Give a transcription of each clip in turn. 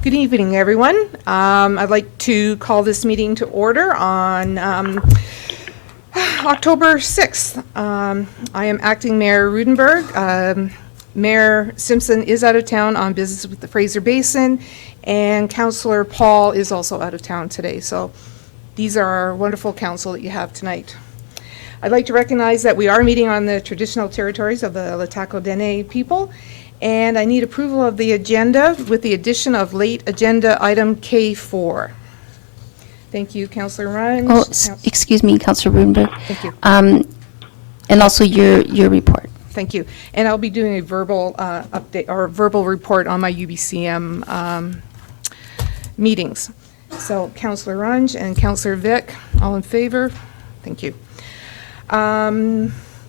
Good evening, everyone. I'd like to call this meeting to order on October 6th. I am acting Mayor Roodenburg. Mayor Simpson is out of town on business with the Fraser Basin, and Councillor Paul is also out of town today. So these are our wonderful council that you have tonight. I'd like to recognize that we are meeting on the traditional territories of the LHTAKO DENE people, and I need approval of the agenda with the addition of late agenda item K4. Thank you, Councillor Ryan. Oh, excuse me, Councillor Roodenburg. Thank you. And also your report. Thank you. And I'll be doing a verbal update or verbal report on my UBCM meetings. So Councillor Runge and Councillor Vic, all in favor? Thank you.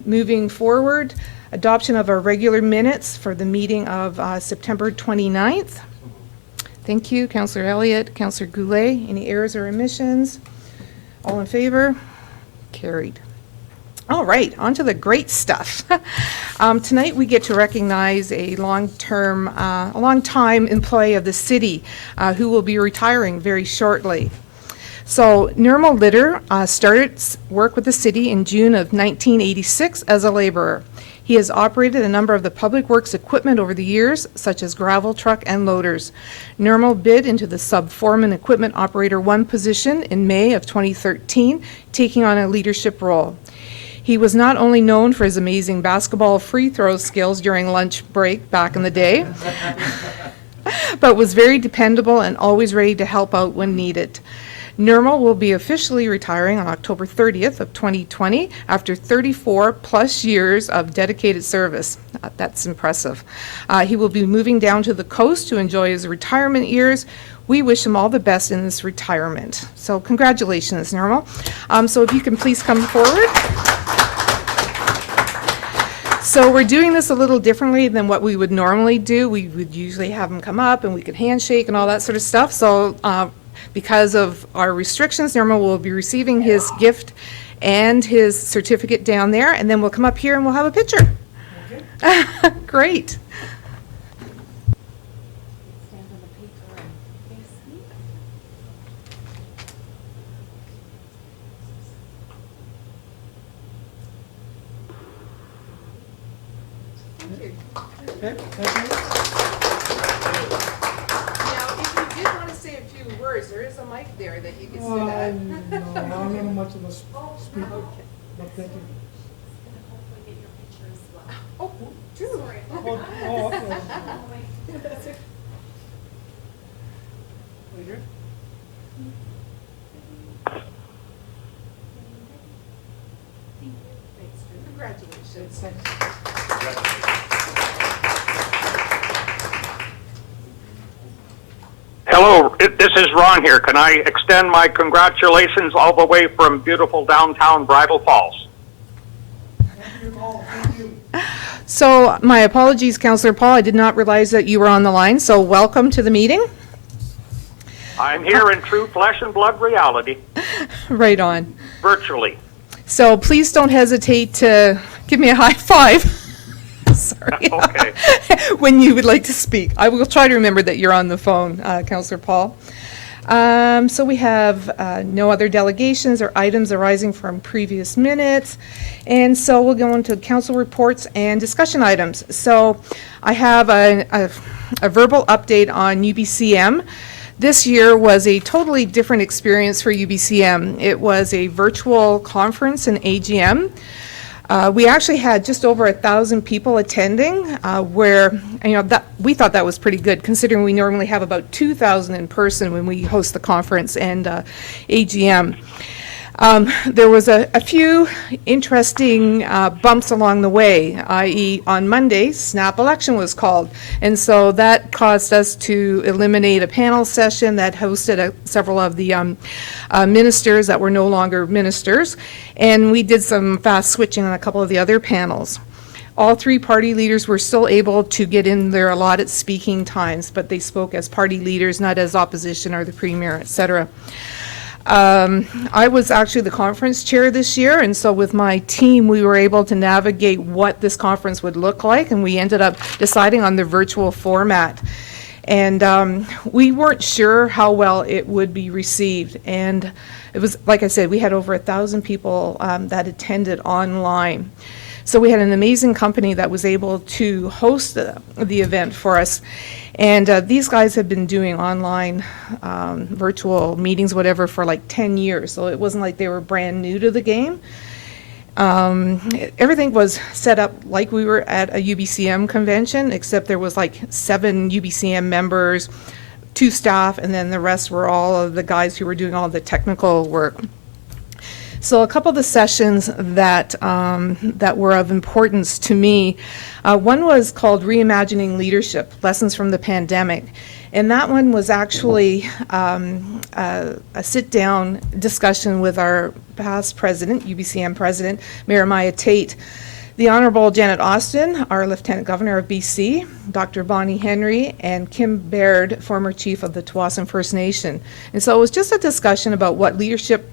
Moving forward, adoption of our regular minutes for the meeting of September 29th. Thank you, Councillor Elliott, Councillor Goulet. Any errors or omissions? All in favor? Carried. All right, on to the great stuff. Tonight we get to recognize a long-time employee of the city who will be retiring very shortly. So Nirmal Litter started work with the city in June of 1986 as a laborer. He has operated a number of the public works equipment over the years, such as gravel truck and loaders. Nirmal bid into the sub-foreman equipment operator 1 position in May of 2013, taking on a leadership role. He was not only known for his amazing basketball free throw skills during lunch break back in the day, but was very dependable and always ready to help out when needed. Nirmal will be officially retiring on October 30th of 2020 after 34 plus years of dedicated service. That's impressive. He will be moving down to the coast to enjoy his retirement years. We wish him all the best in this retirement. So congratulations, Nirmal. So if you can please come forward. So we're doing this a little differently than what we would normally do. We would usually have him come up and we could handshake and all that sort of stuff. So because of our restrictions, Nirmal will be receiving his gift and his certificate down there, and then we'll come up here and we'll have a picture. Okay. Great. Okay, thank you. There is a mic there that you can sit No, at. I'm not much of a speaker, but thank you. Oh, true. Oh, okay. Right here? Congratulations. Hello, this is Ron here. Can I extend my congratulations all the way from beautiful downtown Bridal Falls? Thank you. So my apologies, Councillor Paul. I did not realize that you were on the line. So welcome to the meeting. I'm here in true flesh and blood reality, Right on. virtually. So please don't hesitate to give me a high five. Sorry. Okay. When you would like to speak. I will try to remember that you're on the phone, Councillor Paul. So we have no other delegations or items arising from previous minutes. And so we'll go into council reports and discussion items. So I have a verbal update on UBCM. This year was a totally different experience for UBCM. It was a virtual conference and AGM. We actually had just over 1,000 people attending, where, that we thought that was pretty good, considering we normally have about 2,000 in person when we host the conference and AGM. There was a few interesting bumps along the way, i.e. on Monday, snap election was called. And so that caused us to eliminate a panel session that hosted several of the ministers that were no longer ministers. And we did some fast switching on a couple of the other panels. All three party leaders were still able to get in their allotted speaking times, but they spoke as party leaders, not as opposition or the premier, etc. I was actually the conference chair this year, and so with my team, we were able to navigate what this conference would look like, and we ended up deciding on the virtual format. And we weren't sure how well it would be received. And it was, like I said, we had over 1,000 people that attended online. So we had an amazing company that was able to host the event for us. And these guys have been doing online virtual meetings, whatever, for like 10 years. So it wasn't like they were brand new to the game. Everything was set up like we were at a UBCM convention, except there was like 7 UBCM members, 2 staff, and then the rest were all of the guys who were doing all the technical work. So a couple of the sessions that that were of importance to me, one was called Reimagining Leadership, Lessons from the Pandemic. And that one was actually a sit-down discussion with our past president, UBCM president, Mayor Maya Tate, the Honorable Janet Austin, our Lieutenant Governor of BC, Dr. Bonnie Henry, and Kim Baird, former chief of the Tsawwassen First Nation. And so it was just a discussion about what leadership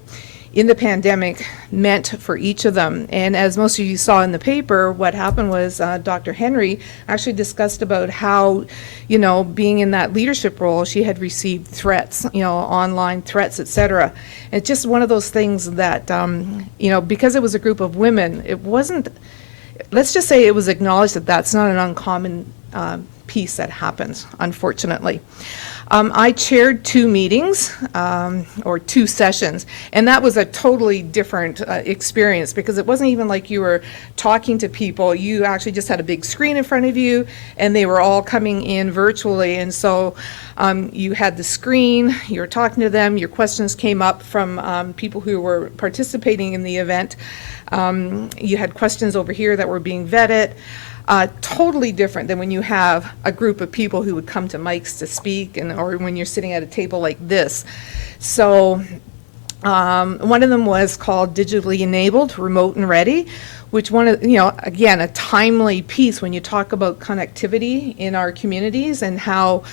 in the pandemic meant for each of them. And as most of you saw in the paper, what happened was Dr. Henry actually discussed about how, you know, being in that leadership role, she had received threats, you know, online threats, etc. It's just one of those things that, you know, because it was a group of women, it wasn't, let's just say it was acknowledged that that's not an uncommon piece that happens, unfortunately. I chaired 2 meetings, or 2 sessions, and that was a totally different experience, because it wasn't even like you were talking to people. You actually just had a big screen in front of you, and they were all coming in virtually, and so you had the screen, you were talking to them, your questions came up from people who were participating in the event. You had questions over here that were being vetted. Totally different than when you have a group of people who would come to mics to speak, and or when you're sitting at a table like this. So one of them was called Digitally Enabled, Remote and Ready, which one of, you know, again, a timely piece when you talk about connectivity in our communities, and how,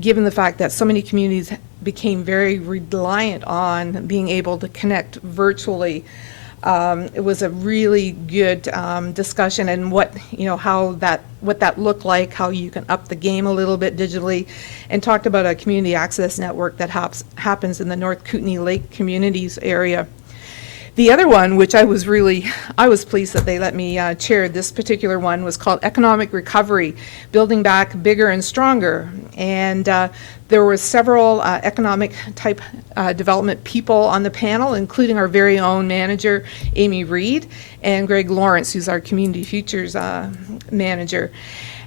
given the fact that so many communities became very reliant on being able to connect virtually, it was a really good discussion, and what, you know, how that, what that looked like, how you can up the game a little bit digitally, and talked about a community access network that happens in the North Kootenay Lake Communities area. The other one, which I was pleased that they let me chair this particular one, was called Economic Recovery, Building Back Bigger and Stronger. And there were several economic type development people on the panel, including our very own manager, Amy Reid, and Greg Lawrence, who's our Community Futures manager.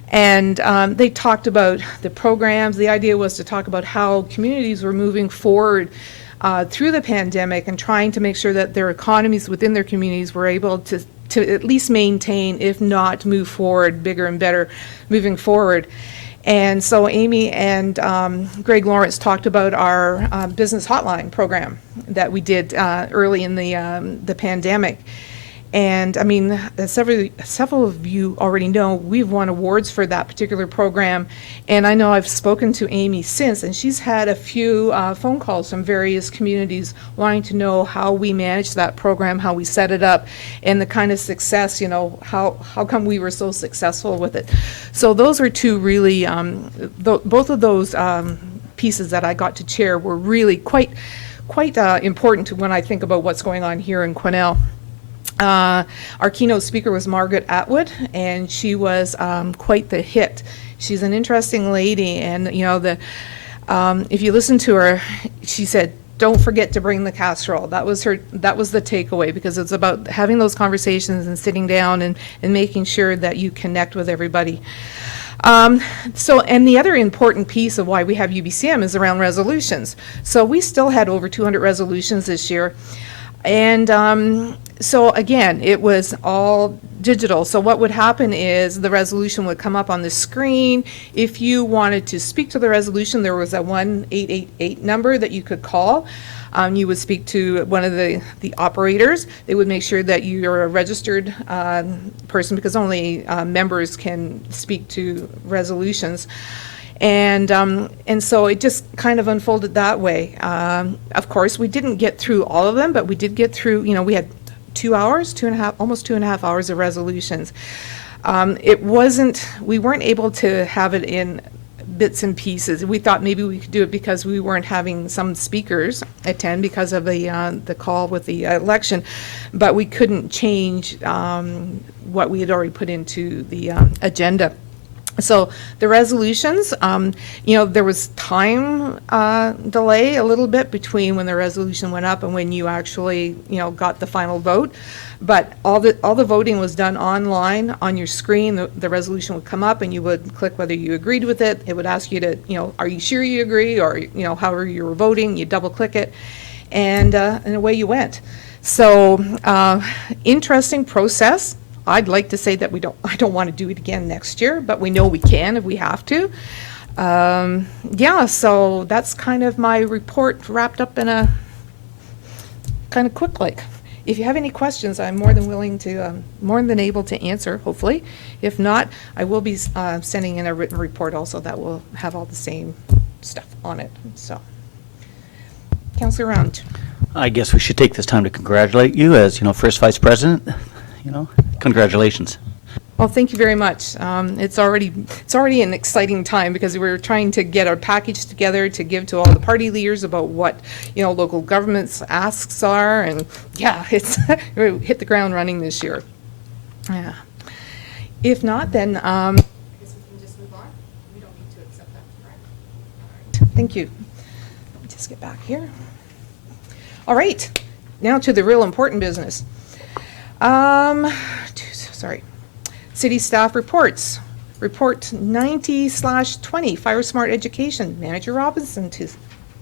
And they talked about the programs. The idea was to talk about how communities were moving forward through the pandemic, and trying to make sure that their economies within their communities were able to at least maintain, if not move forward bigger and better moving forward. And so Amy and Greg Lawrence talked about our business hotline program that we did early in the pandemic. And I mean, as several of you already know, we've won awards for that particular program. And I know I've spoken to Amy since, and she's had a few phone calls from various communities wanting to know how we managed that program, how we set it up, and the kind of success, you know, how come we were so successful with it. So those are 2 really, both of those pieces that I got to chair were really quite important to when I think about what's going on here in Quesnel. Our keynote speaker was Margaret Atwood, and she was quite the hit. She's an interesting lady, and you know, if you listen to her, she said, "Don't forget to bring the casserole." That was the takeaway, because it's about having those conversations and sitting down and making sure that you connect with everybody. And the other important piece of why we have UBCM is around resolutions. So we still had over 200 resolutions this year. And so again, it was all digital. So what would happen is the resolution would come up on the screen. If you wanted to speak to the resolution, there was a 1-888 number that you could call. You would speak to one of the operators. They would make sure that you're a registered person, because only members can speak to resolutions. And so it just kind of unfolded that way. Of course, we didn't get through all of them, but we did get through, we had 2 hours, almost 2.5 hours of resolutions. We weren't able to have it in bits and pieces. We thought maybe we could do it because we weren't having some speakers attend because of the call with the election, but we couldn't change what we had already put into the agenda. So the resolutions, there was time delay a little bit between when the resolution went up and when you actually, got the final vote. But all the voting was done online on your screen. The resolution would come up and you would click whether you agreed with it. It would ask you to, are you sure you agree, or, however you were voting, you double click it, and away you went. So interesting process. I'd like to say that I don't want to do it again next year, but we know we can if we have to. So that's kind of my report wrapped up in a kind of quick like. If you have any questions, I'm more than able to answer, hopefully. If not, I will be sending in a written report also that will have all the same stuff on it. So, Councillor Round. I guess we should take this time to congratulate you as, first Vice President. Congratulations. Well, thank you very much. It's already an exciting time because we're trying to get our package together to give to all the party leaders about what local government's asks are, and it's we hit the ground running this year. Yeah. If not, then I guess we can just move on. We don't need to accept that, right? All right. Thank you. Let me just get back here. All right. Now to the real important business. Sorry. City staff reports. Report 90/20, Fire Smart Education. Manager Robinson to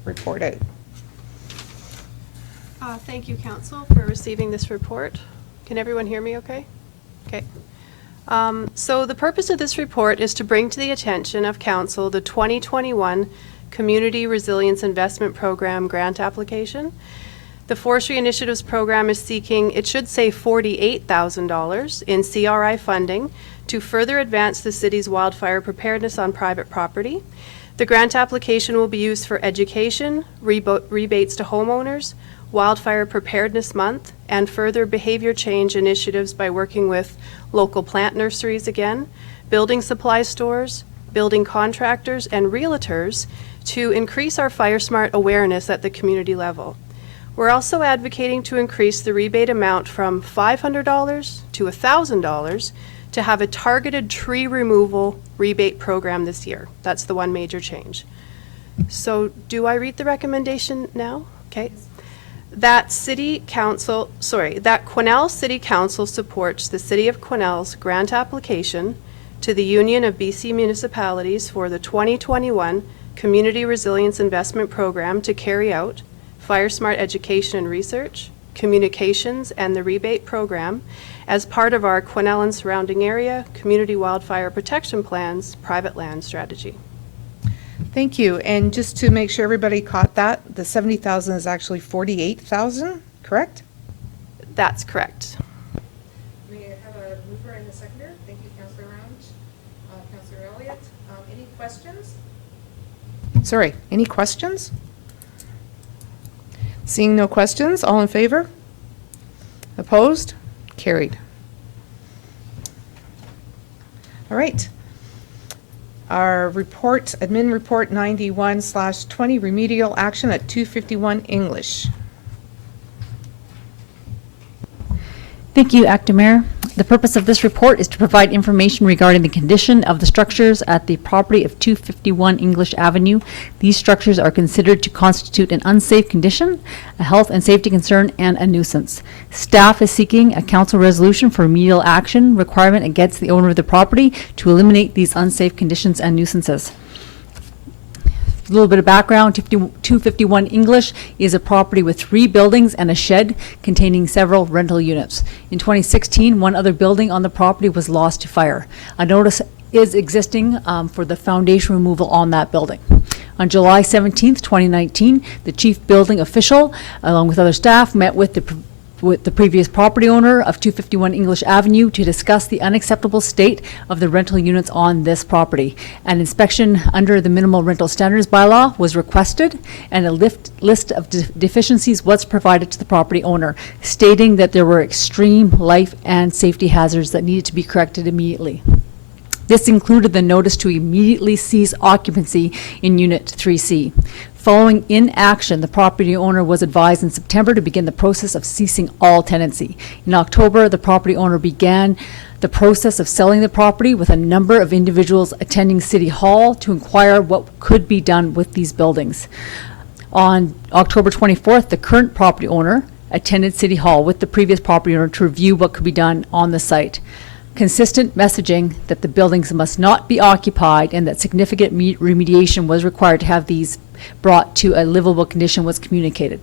report out. Thank you, Council, for receiving this report. Can everyone hear me okay? Okay. So the purpose of this report is to bring to the attention of Council the 2021 Community Resilience Investment Program grant application. The Forestry Initiatives Program is seeking, it should say $48,000 in CRI funding to further advance the city's wildfire preparedness on private property. The grant application will be used for education, rebates to homeowners, Wildfire Preparedness Month, and further behavior change initiatives by working with local plant nurseries again, building supply stores, building contractors, and realtors to increase our fire smart awareness at the community level. We're also advocating to increase the rebate amount from $500 to $1,000 to have a targeted tree removal rebate program this year. That's the one major change. So do I read the recommendation now? Okay. That Quesnel City Council supports the City of Quesnel's grant application to the Union of BC Municipalities for the 2021 Community Resilience Investment Program to carry out Fire Smart Education and Research, Communications, and the Rebate Program as part of our Quesnel and surrounding area Community Wildfire Protection Plan's private land strategy. Thank you. And just to make sure everybody caught that, the 70,000 is actually 48,000, correct? That's correct. May I have a mover and a seconder? Thank you, Councillor Round. Councillor Elliott, any questions? Sorry, any questions? Seeing no questions, all in favor? Opposed? Carried. All right. Our report, admin report 91/20, remedial action at 251 English. Thank you, Acting Mayor. The purpose of this report is to provide information regarding the condition of the structures at the property of 251 English Avenue. These structures are considered to constitute an unsafe condition, a health and safety concern, and a nuisance. Staff is seeking a council resolution for remedial action requirement against the owner of the property to eliminate these unsafe conditions and nuisances. A little bit of background, 251 English is a property with 3 buildings and a shed containing several rental units. In 2016, one other building on the property was lost to fire. A notice is existing for the foundation removal on that building. On July 17th, 2019, the chief building official, along with other staff, met with the with the previous property owner of 251 English Avenue to discuss the unacceptable state of the rental units on this property. An inspection under the minimal rental standards bylaw was requested, and a list of deficiencies was provided to the property owner, stating that there were extreme life and safety hazards that needed to be corrected immediately. This included the notice to immediately cease occupancy in Unit 3C. Following inaction, the property owner was advised in September to begin the process of ceasing all tenancy. In October, the property owner began the process of selling the property, with a number of individuals attending City Hall to inquire what could be done with these buildings. On October 24th, the current property owner attended City Hall with the previous property owner to review what could be done on the site. Consistent messaging that the buildings must not be occupied and that significant remediation was required to have these brought to a livable condition was communicated.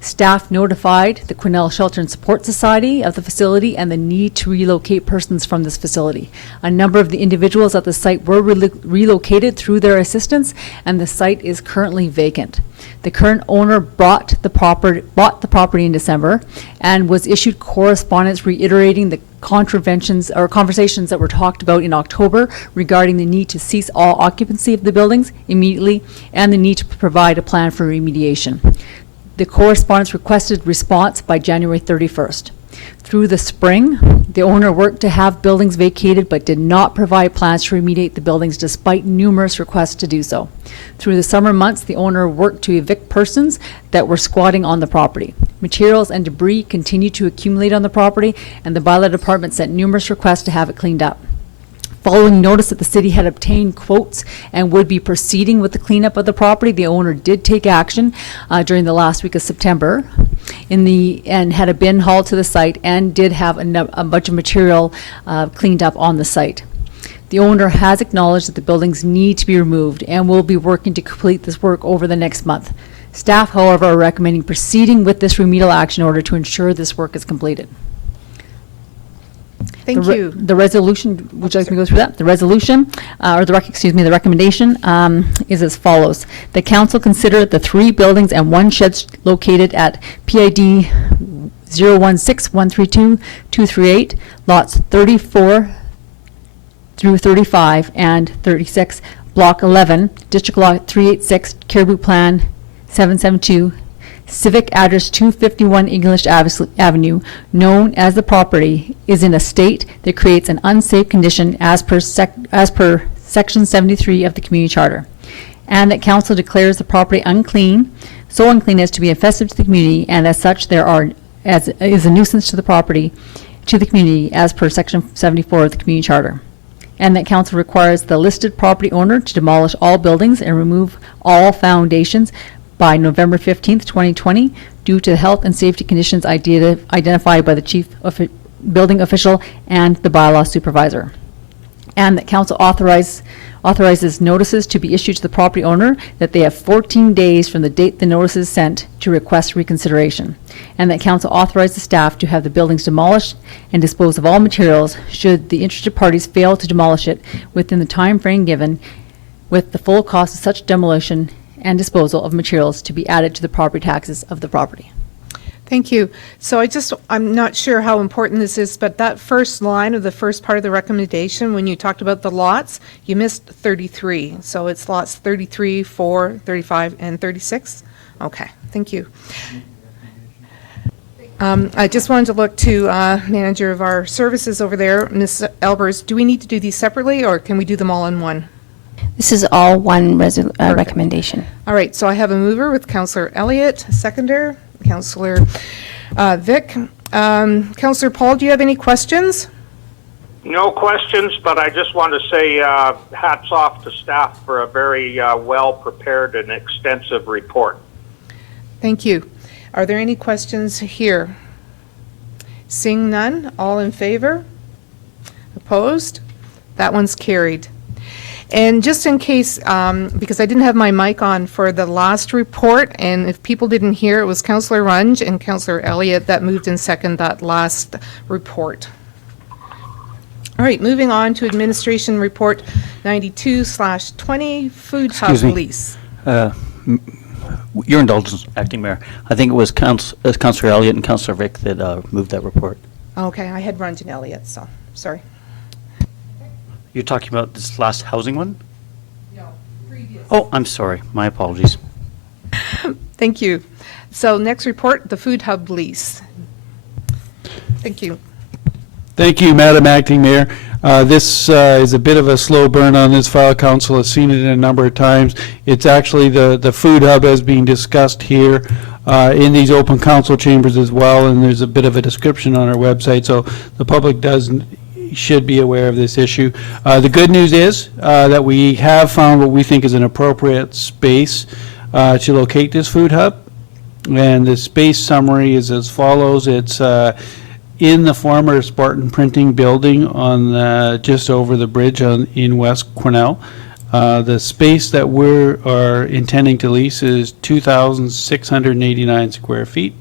Staff notified the Quesnel Shelter and Support Society of the facility and the need to relocate persons from this facility. A number of the individuals at the site were relocated through their assistance, and the site is currently vacant. The current owner bought the property in December and was issued correspondence reiterating the conversations that were talked about in October regarding the need to cease all occupancy of the buildings immediately and the need to provide a plan for remediation. The correspondence requested response by January 31st. Through the spring, the owner worked to have buildings vacated but did not provide plans to remediate the buildings despite numerous requests to do so. Through the summer months, the owner worked to evict persons that were squatting on the property. Materials and debris continued to accumulate on the property, and the bylaw department sent numerous requests to have it cleaned up. Following notice that the city had obtained quotes and would be proceeding with the cleanup of the property, the owner did take action during the last week of September and had a bin hauled to the site and did have a bunch of material cleaned up on the site. The owner has acknowledged that the buildings need to be removed and will be working to complete this work over the next month. Staff, however, are recommending proceeding with this remedial action in order to ensure this work is completed. Thank you. The resolution, would you like me to go through that? The resolution, the recommendation is as follows. The council consider the 3 buildings and 1 shed located at PID 016-132-238, lots 34 through 35 and 36, block 11, district lot 386, Caribou Plan 772, civic address 251 English Avenue, known as the property, is in a state that creates an unsafe condition as per Section 73 of the Community Charter, and that council declares the property unclean, so unclean as to be offensive to the community, and as such is a nuisance to the property, to the community, as per Section 74 of the Community Charter. And that council requires the listed property owner to demolish all buildings and remove all foundations by November 15th, 2020, due to the health and safety conditions identified by the chief building official and the bylaw supervisor. And that council authorizes notices to be issued to the property owner, that they have 14 days from the date the notice is sent to request reconsideration. And that council authorizes staff to have the buildings demolished and dispose of all materials should the interested parties fail to demolish it within the time frame given, with the full cost of such demolition and disposal of materials to be added to the property taxes of the property. Thank you. So I'm not sure how important this is, but that first line of the first part of the recommendation, when you talked about the lots, you missed 33. So it's lots 33, 4, 35, and 36? Okay, thank you. I just wanted to look to manager of our services over there, Ms. Elbers. Do we need to do these separately, or can we do them all in one? This is all one recommendation. All right, so I have a mover with Councillor Elliott, seconder, Councillor Vic. Councillor Paul, do you have any questions? No questions, but I just want to say hats off to staff for a very well-prepared and extensive report. Thank you. Are there any questions here? Seeing none, all in favor? Opposed? That one's carried. And just in case, because I didn't have my mic on for the last report, and if people didn't hear, it was Councillor Runge and Councillor Elliott that moved and seconded that last report. All right, moving on to Administration Report 92/20, Food Hub Excuse me. Lease. Your indulgence, Acting Mayor. I think it was Councillor Elliott and Councillor Vic that moved that report. Okay, I had run to Elliott, so, sorry. You're talking about this last housing one? No, previous. Oh, I'm sorry. My apologies. Thank you. So next report, the food hub lease. Thank you. Thank you, Madam Acting Mayor. This is a bit of a slow burn on this file. Council has seen it a number of times. It's actually the food hub as being discussed here in these open council chambers as well, and there's a bit of a description on our website, so the public should be aware of this issue. The good news is that we have found what we think is an appropriate space to locate this food hub, and the space summary is as follows. It's in the former Spartan Printing building on just over the bridge in West Cornell. The space that are intending to lease is 2,689 square feet,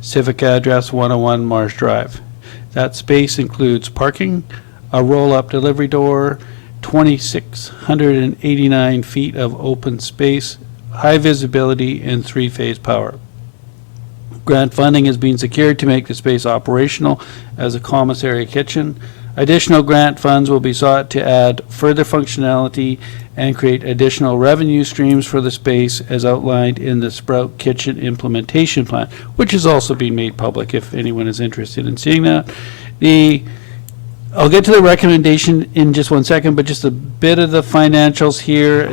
civic address 101 Marsh Drive. That space includes parking, a roll-up delivery door, 2,689 feet of open space, high visibility, and three-phase power. Grant funding is being secured to make the space operational as a commissary kitchen. Additional grant funds will be sought to add further functionality and create additional revenue streams for the space as outlined in the Sprout Kitchen implementation plan, which is also being made public if anyone is interested in seeing that. I'll get to the recommendation in just one second, but just a bit of the financials here.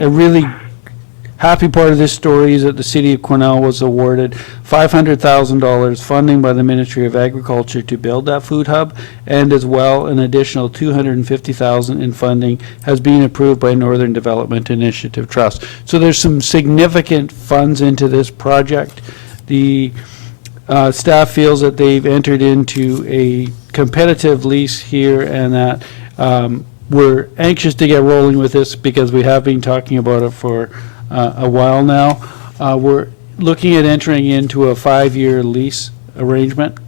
A really happy part of this story is that the City of Cornell was awarded $500,000 funding by the Ministry of Agriculture to build that food hub, and as well an additional $250,000 in funding has been approved by Northern Development Initiative Trust. So there's some significant funds into this project. The staff feels that they've entered into a competitive lease here, and that we're anxious to get rolling with this because we have been talking about it for a while now. We're looking at entering into a 5-year lease arrangement.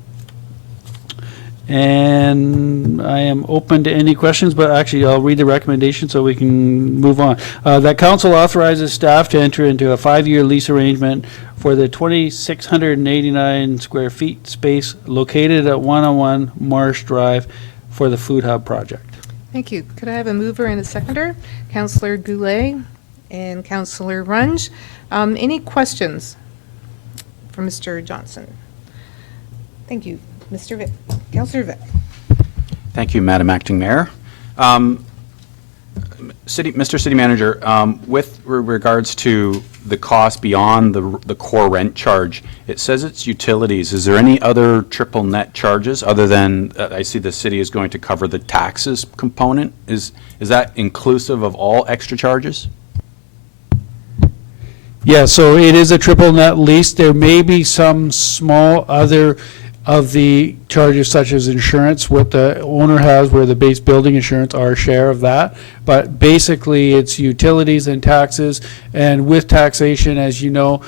And I am open to any questions, but actually I'll read the recommendation so we can move on. That council authorizes staff to enter into a 5-year lease arrangement for the 2,689 square feet space located at 101 Marsh Drive for the food hub project. Thank you. Could I have a mover and a seconder? Councillor Goulet and Councillor Runge. Any questions for Mr. Johnson? Thank you. Mr. Vic. Councillor Vic. Thank you, Madam Acting Mayor. Mr. City Manager, with regards to the cost beyond the core rent charge, it says it's utilities. Is there any other triple net charges other than, I see the city is going to cover the taxes component? Is that inclusive of all extra charges? Yeah, so it is a triple net lease. There may be some small other of the charges such as insurance, what the owner has, where the base building insurance, our share of that. But basically it's utilities and taxes, and with taxation, as you know,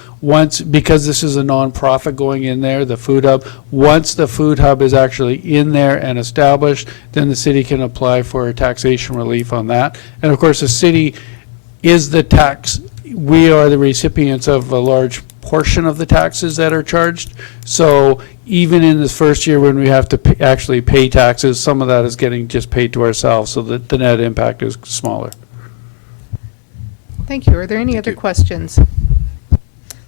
because this is a nonprofit going in there, the food hub, once the food hub is actually in there and established, then the city can apply for taxation relief on that. And of course the city is the tax. We are the recipients of a large portion of the taxes that are charged. So even in this first year when we have to actually pay taxes, some of that is getting just paid to ourselves, so that the net impact is smaller. Thank you. Are there any other questions?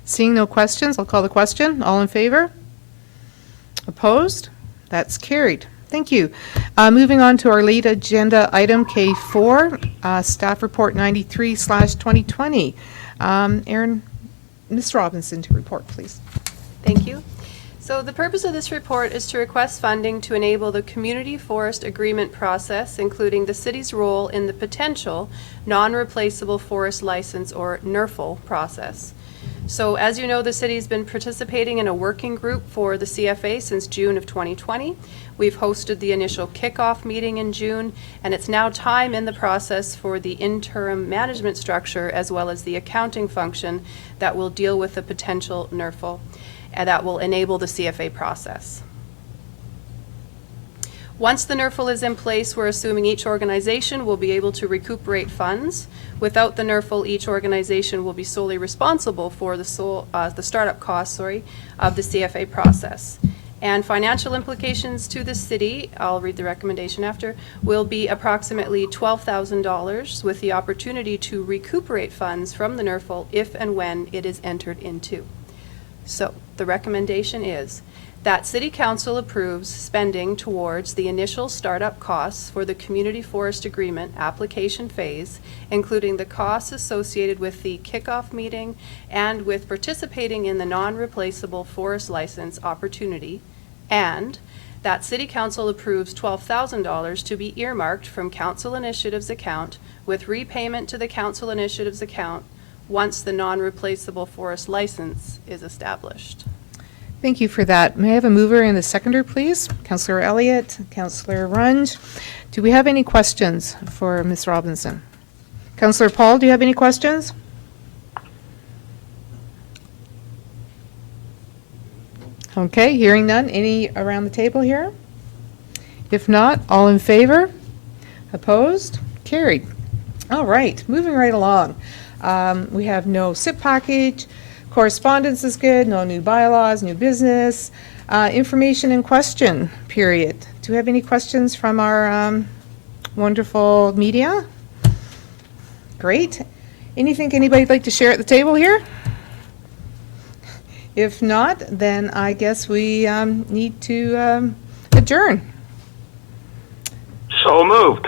Seeing no questions, I'll call the question. All in favor? Opposed? That's carried. Thank you. Moving on to our lead agenda item K4, staff report 93/2020. Aaron, Ms. Robinson to report, please. Thank you. So the purpose of this report is to request funding to enable the community forest agreement process, including the city's role in the potential non-replaceable forest license, or NRFL, process. So as you know, the city's been participating in a working group for the CFA since June of 2020. We've hosted the initial kickoff meeting in June, and it's now time in the process for the interim management structure as well as the accounting function that will deal with the potential NRFL, and that will enable the CFA process. Once the NERFL is in place, we're assuming each organization will be able to recuperate funds. Without the NERFL, each organization will be solely responsible for the startup costs, of the CFA process. And financial implications to the city, I'll read the recommendation after, will be approximately $12,000 with the opportunity to recuperate funds from the NERFL if and when it is entered into. So the recommendation is that City Council approves spending towards the initial startup costs for the Community Forest Agreement application phase, including the costs associated with the kickoff meeting and with participating in the non-replaceable forest license opportunity, and that City Council approves $12,000 to be earmarked from Council Initiatives account with repayment to the Council Initiatives account once the non-replaceable forest license is established. Thank you for that. May I have a mover and a seconder, please? Councillor Elliott, Councillor Runge. Do we have any questions for Ms. Robinson? Councillor Paul, do you have any questions? Okay, hearing none. Any around the table here? If not, all in favor? Opposed? Carried. All right, moving right along. We have no SIP package. Correspondence is good, no new bylaws, new business. Information and question period. Do we have any questions from our wonderful media? Great. Anything anybody'd like to share at the table here? If not, then I guess we need to adjourn. So moved.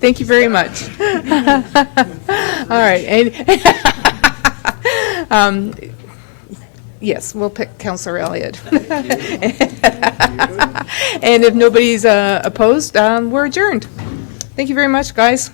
Thank you very much. All right. Yes, we'll pick Councillor Elliott. And if nobody's opposed, we're adjourned. Thank you very much, guys.